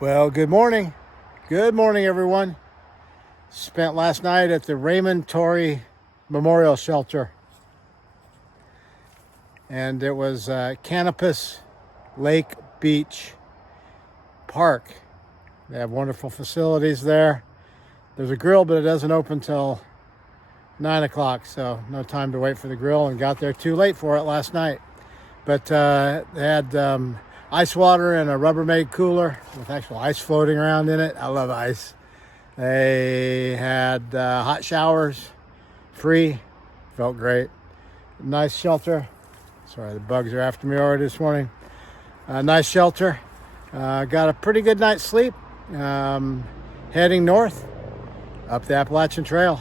Well, good morning. Good morning, everyone. Spent last night at the Raymond Torrey Memorial Shelter. And it was Canopus Lake Beach Park. They have wonderful facilities there. There's a grill, but it doesn't open till 9 o'clock, so no time to wait for the grill, and got there too late for it last night. But they had ice water in a Rubbermaid cooler with actual ice floating around in it. I love ice. They had hot showers, free. Felt great. Nice shelter. Sorry, the bugs are after me already this morning. Nice shelter. Got a pretty good night's sleep. Heading north up the Appalachian Trail.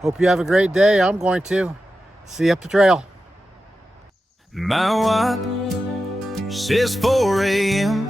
Hope you have a great day. I'm going to. See you up the trail. My watch says 4 a.m.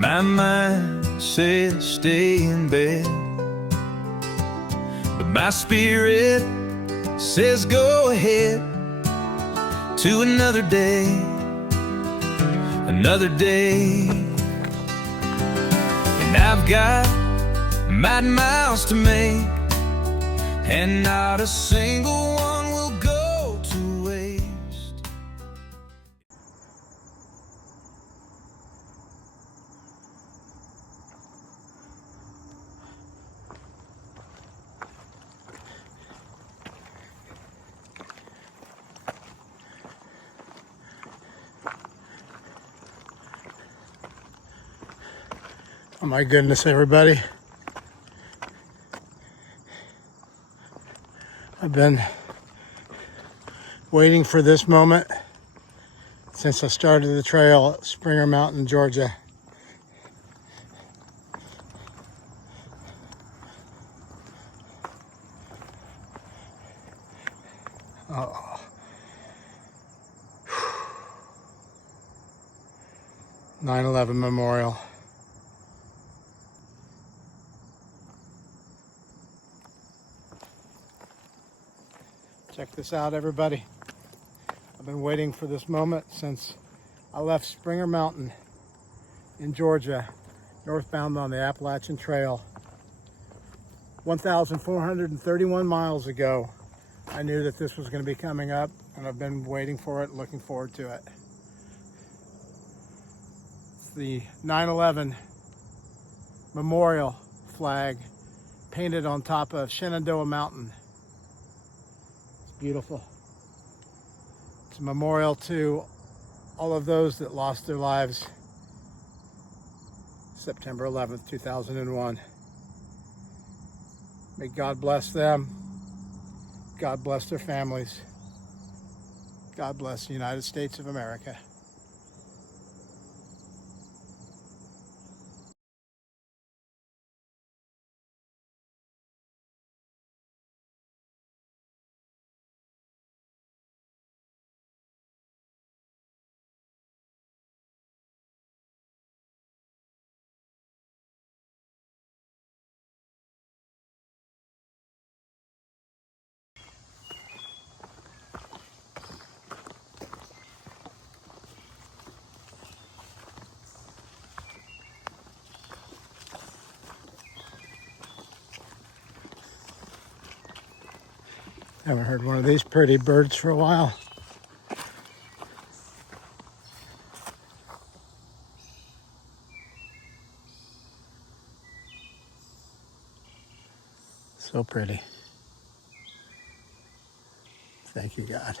My mind says stay in bed, but my spirit says go ahead to another day, another day. And I've got mighty miles to make, and not a single one will go to waste. Oh my goodness, everybody. I've been waiting for this moment since I started the trail at Springer Mountain, Georgia. Uh-oh. 9/11 Memorial. Check this out, everybody. I've been waiting for this moment since I left Springer Mountain in Georgia, northbound on the Appalachian Trail. 1,431 miles ago, I knew that this was going to be coming up, and I've been waiting for it, looking forward to it. It's the 9/11 Memorial flag painted on top of Shenandoah Mountain. Beautiful. It's a memorial to all of those that lost their lives September 11th, 2001. May God bless them. God bless their families. God bless the United States of America. Haven't heard one of these pretty birds for a while. So pretty. Thank you, God.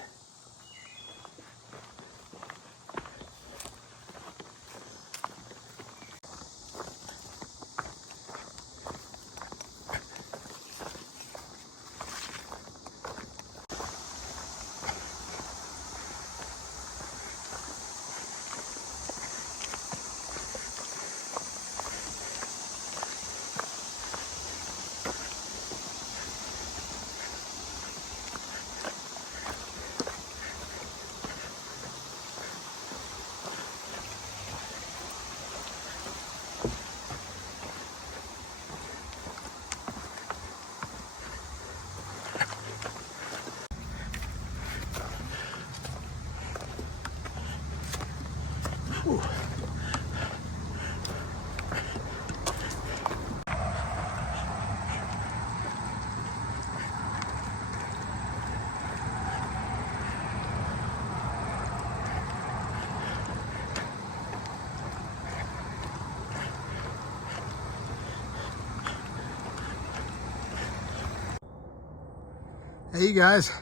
Hey you guys.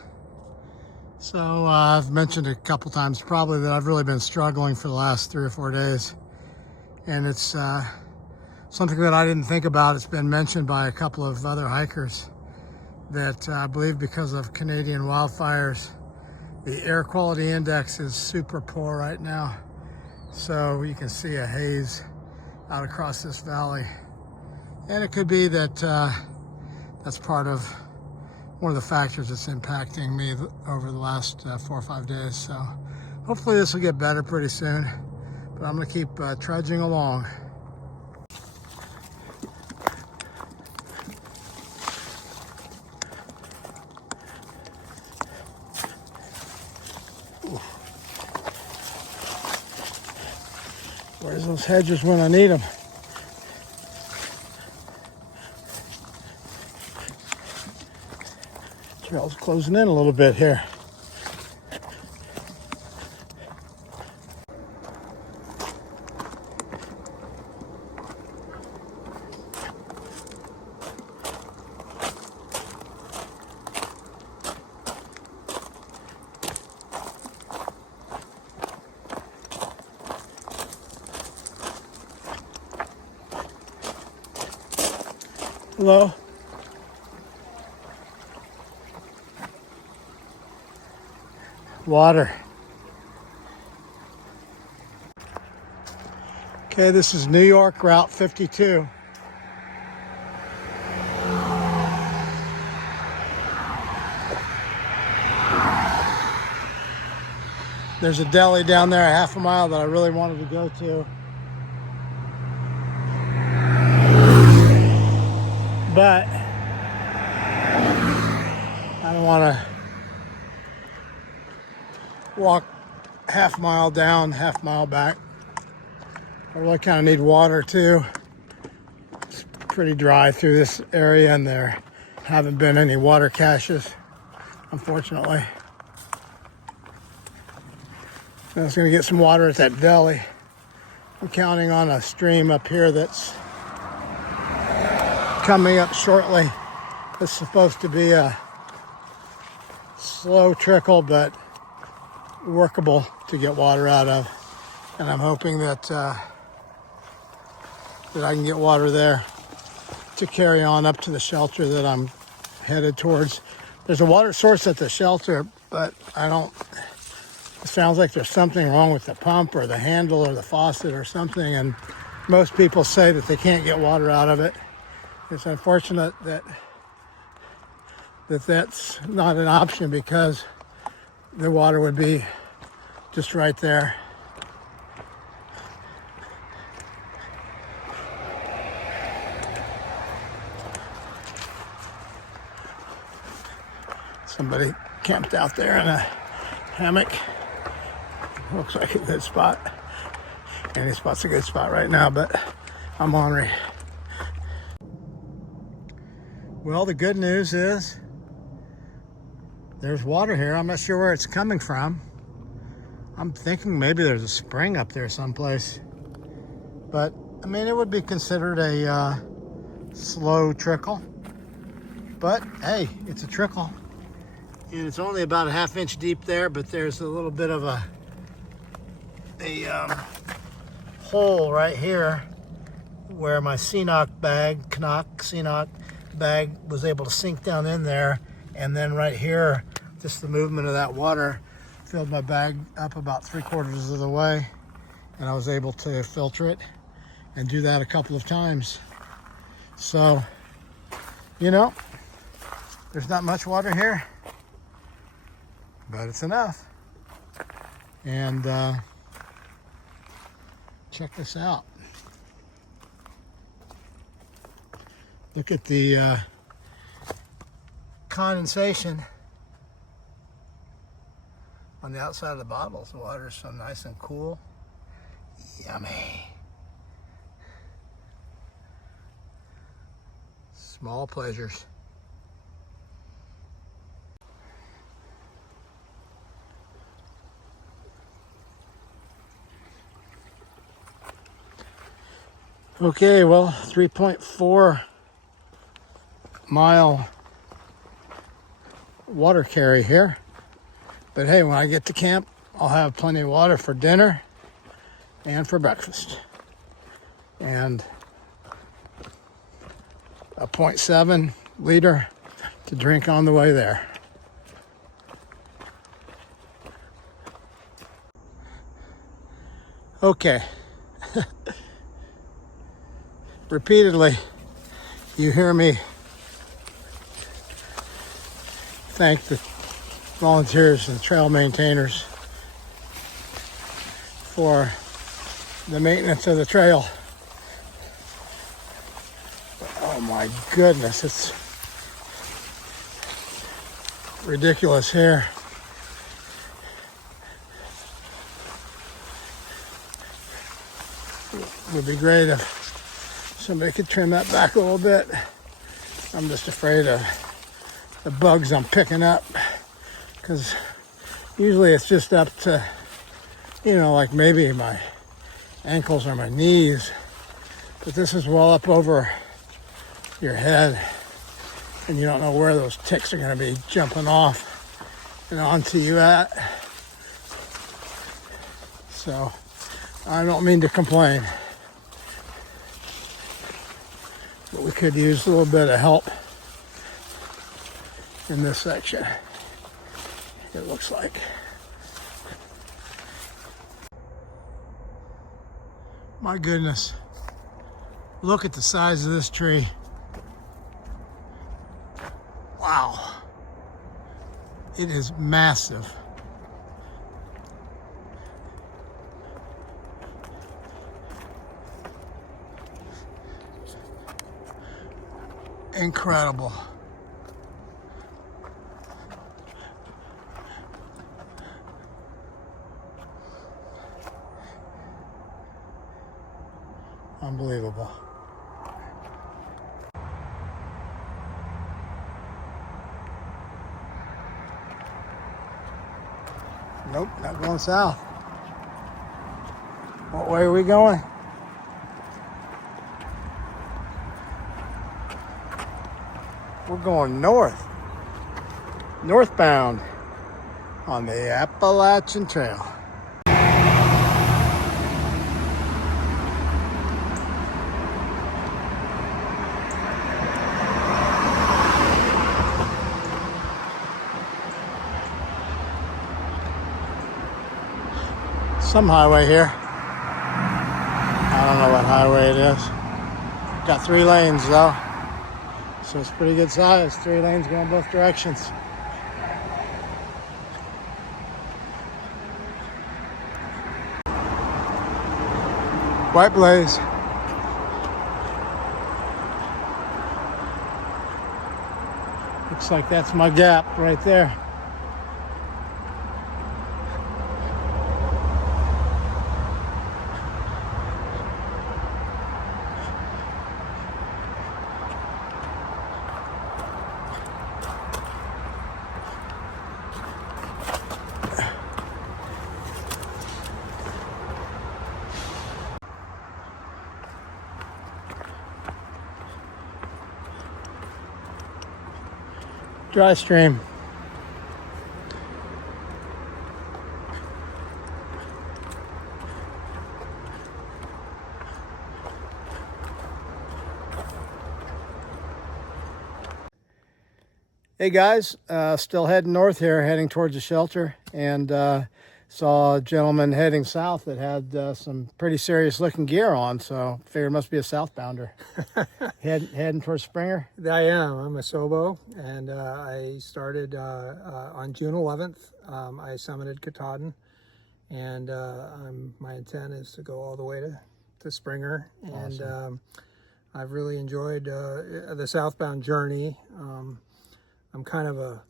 So I've mentioned a couple times probably that I've really been struggling for the last 3 or 4 days. And it's something that I didn't think about. It's been mentioned by a couple of other hikers that I believe because of Canadian wildfires, the air quality index is super poor right now. So you can see a haze out across this valley. And it could be that that's part of one of the factors that's impacting me over the last 4 or 5 days. So hopefully this will get better pretty soon, but I'm gonna keep trudging along. Ooh. Where's those hedges when I need them? Trail's closing in a little bit here. Hello. Water. Okay, this is New York Route 52. There's a deli down there a half a mile that I really wanted to go to. But I don't want to walk half mile down, half mile back. I really kind of need water too. It's pretty dry through this area and there haven't been any water caches, unfortunately. I was gonna get some water at that deli. I'm counting on a stream up here that's coming up shortly. It's supposed to be a slow trickle, but workable to get water out of. And I'm hoping that that I can get water there to carry on up to the shelter that I'm headed towards. There's a water source at the shelter, but it sounds like there's something wrong with the pump or the handle or the faucet or something, and most people say that they can't get water out of it. It's unfortunate that that's not an option because the water would be just right there. Somebody camped out there in a hammock. Looks like a good spot. Any spot's a good spot right now, but I'm ornery. Well, the good news is there's water here. I'm not sure where it's coming from. I'm thinking maybe there's a spring up there someplace. But, I mean, it would be considered a slow trickle. But, hey, it's a trickle. And it's only about a half-inch deep there, but there's a little bit of a hole right here where my Canuck bag was able to sink down in there. And then right here, just the movement of that water filled my bag up about 3/4 of the way, and I was able to filter it and do that a couple of times. So, you know, there's not much water here, but it's enough. And check this out. Look at the condensation on the outside of the bottles. The water is so nice and cool. Yummy. Small pleasures. Okay, well, 3.4 mile water carry here. But hey, when I get to camp, I'll have plenty of water for dinner and for breakfast. And a 0.7 liter to drink on the way there. Okay. Repeatedly, you hear me thank the volunteers and trail maintainers for the maintenance of the trail. Oh my goodness, it's ridiculous here. It would be great if somebody could trim that back a little bit. I'm just afraid of the bugs I'm picking up, because usually it's just up to, you know, like maybe my ankles or my knees, but this is well up over your head, and you don't know where those ticks are going to be jumping off and onto you at. So I don't mean to complain, but we could use a little bit of help in this section, it looks like. My goodness, look at the size of this tree. Wow, it is massive. Incredible. Unbelievable. Nope, not going south. What way are we going? We're going north. Northbound on the Appalachian Trail. Some highway here. I don't know what highway it is. Got 3 lanes though, so it's pretty good size. 3 lanes going both directions. White Blaze. Looks like that's my gap right there. Dry stream. Hey guys, still heading north here, heading towards the shelter, and saw a gentleman heading south that had some pretty serious looking gear on, so figured it must be a southbounder. Heading towards Springer? I am. I'm a Sobo, and I started on June 11th. I summited Katahdin, and my intent is to go all the way to Springer. And Awesome. I've really enjoyed the southbound journey. I'm kind of a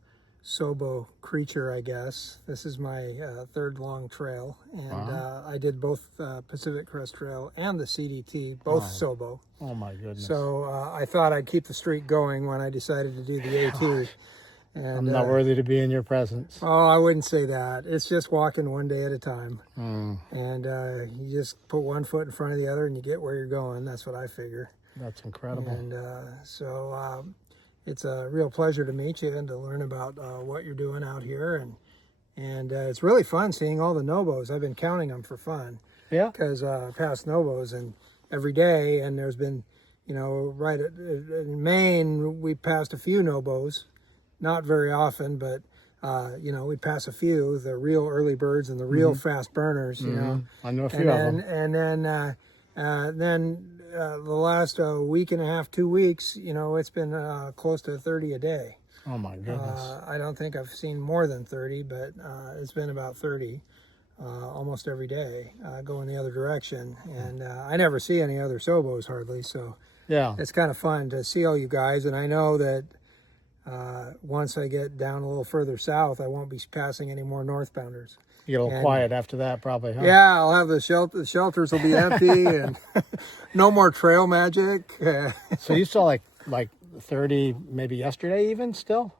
Sobo creature, I guess. This is my third long trail, and Wow. I did both Pacific Crest Trail and the CDT, both Sobo. Oh my goodness. So I thought I'd keep the streak going when I decided to do the AT. And I'm not worthy to be in your presence. oh, I wouldn't say that. It's just walking one day at a time. Mm, And you just put one foot in front of the other and you get where you're going. That's what I figure. that's incredible. And so it's a real pleasure to meet you and to learn about what you're doing out here. And it's really fun seeing all the Nobos. I've been counting them for fun. Yeah. Because I pass Nobos and every day, and there's been, you know, right in Maine, we passed a few Nobos, not very often, but you know, we pass a few, the real early birds and the real fast burners, you know. I know a few of them. And then the last week and a half, 2 weeks, you know, it's been close to 30 a day. Oh my goodness. I don't think I've seen more than 30, but it's been about 30 almost every day going the other direction. And I never see any other Sobos hardly, so Yeah. it's kind of fun to see all you guys. And I know that once I get down a little further south, I won't be passing any more northbounders. You get a little quiet after that, probably, huh? Yeah, I'll have the shelters will be empty and no more trail magic. So you saw like 30 maybe yesterday even still?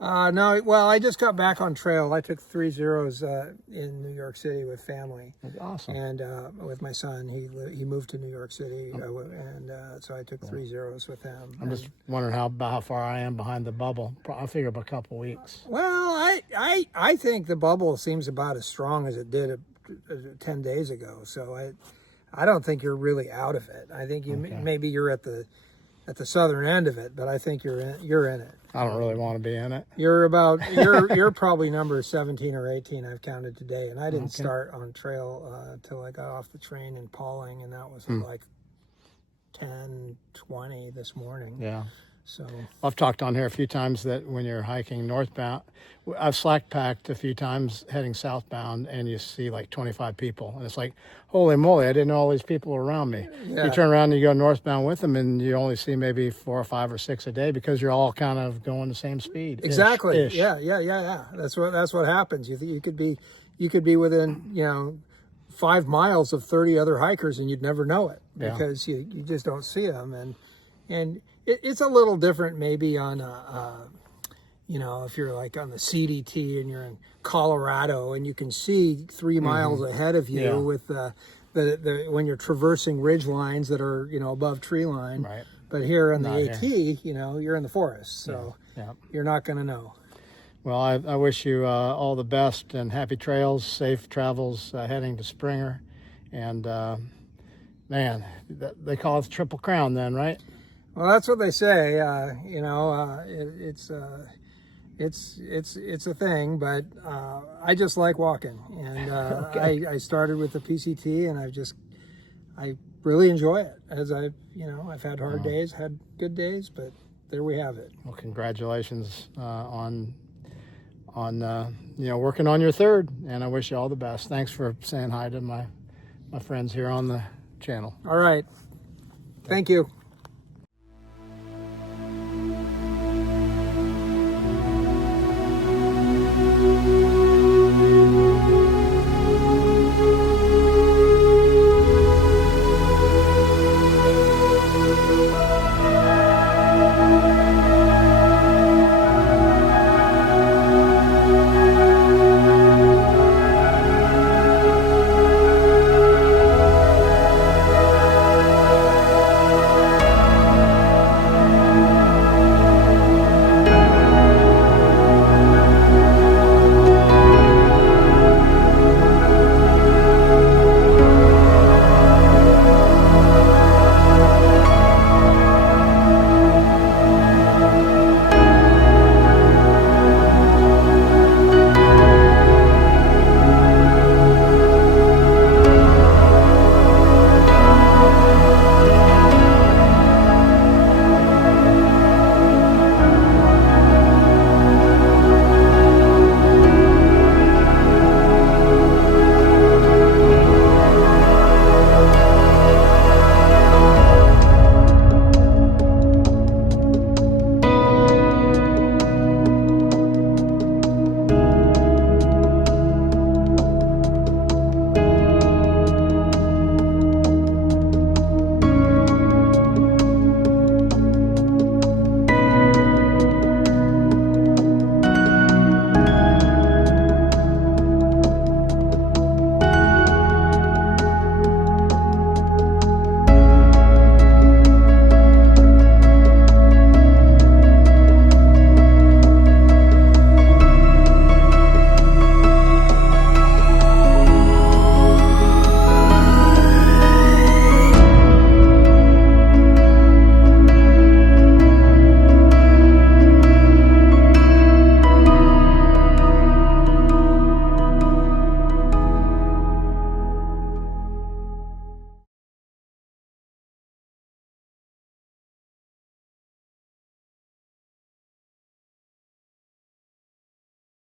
No, well, I just got back on trail. I took 3 zeros in New York City with family. That's awesome. And with my son. He moved to New York City, and so I took 3 zeros with him. I'm just wondering how far I am behind the bubble. I figure about a couple weeks. Well, I think the bubble seems about as strong as it did 10 days ago. So I don't think you're really out of it. I think maybe you're at the southern end of it, but I think you're in it. I don't really want to be in it. You're probably number 17 or 18 I've counted today, and I didn't start on trail until I got off the train in Pauling, and that was like 10:20 this morning. Yeah. So I've talked on here a few times that when you're hiking northbound, I've slack packed a few times heading southbound, and you see like 25 people, and it's like, holy moly, I didn't know all these people were around me. Yeah. You turn around and you go northbound with them, and you only see maybe 4 or 5 or 6 a day because you're all kind of going the same speed. exactly, Ish. yeah. That's what happens. You could be within 5 miles of 30 other hikers, and you'd never know it because you just don't see them, and it's a little different maybe on if you're like on the CDT and you're in Colorado and you can see 3 miles ahead of you with the when you're traversing ridge lines that are above tree line. Right. But here on the Not AT, here. you're in the forest, so you're not going to know. Well, I wish you all the best and happy trails, safe travels heading to Springer, and man, they call it the Triple Crown then, right? Well, that's what they say. It's a thing, but I just like walking, and I started with the PCT, and I really enjoy it. As I've had hard days, had good days, but there we have it. Well, congratulations on working on your third, and I wish you all the best. Thanks for saying hi to my friends here on the channel. All right, thank you.